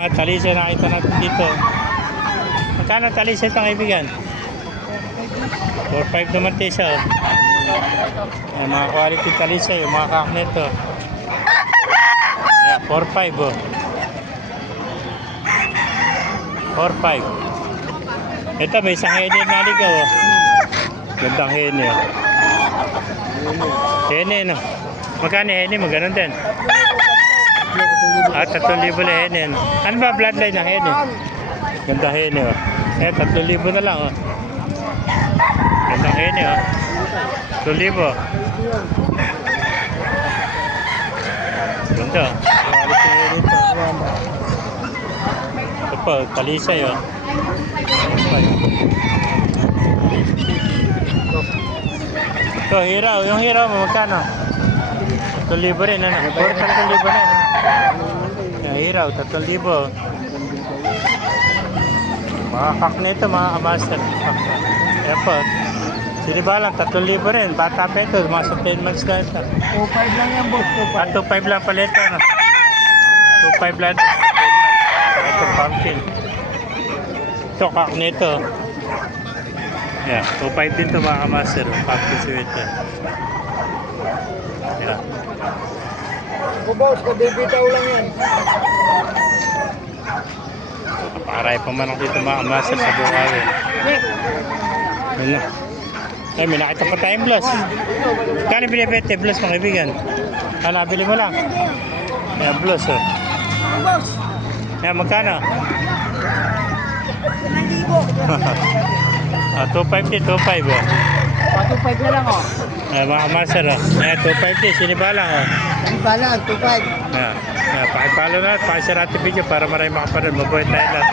Mga talisay nakita natin dito. Magkano talisay ito kaibigan? 4.5 naman tayo siya. Ay, mga quality talisay, mga kakneto. 4.5 oh. 4.5. Ito may isang hene na ligaw oh. Gandang hene oh. Hene no. Magkano hene mo? Ganun din. 3,000 na hene no. Ano ba bloodline ng hene? Gandang hene oh. 3,000 na lang oh. Gandang hene oh. 2,000. Ganda. Quality hene ito. Ito po, talisay oh. Ito, hiraw. Yung hiraw mo, magkano? 3,000 rin, ano? 3,000 na. Yung hiraw, 3,000. Mga kak nito, mga kamaster. Ayan po. Sinibalang, 3,000 rin. Bata pa ito, mga sa 10 months na ito. 2.5 lang yan, boss. 2.5 lang pala ito, ano? 2.5 lang ito. Ito, pumpkin. Ito, kak nito. Yeah, 2.5 din ito mga kamaster. Pumpkin sweater. Yeah. O boss, kabibitaw lang yan. Napakaray pa man dito mga kamaster sa Bukawi. Ano? Ay, may nakita pa tayong plus. Kano binibete plus mga kaibigan? Nabili mo lang. Ayan, plus oh. Boss, Ayan, magkano? 1,000. 2.5 din, 2.5 oh. 2.5 na lang, oh. Ayan, mga kamaster oh. Ayan, 2.5 din, sinibalang oh. Ang balang, 2.5. Ayan, pakipalo na at pakisarati video para marami makapanood. Mabuhay tayo lahat.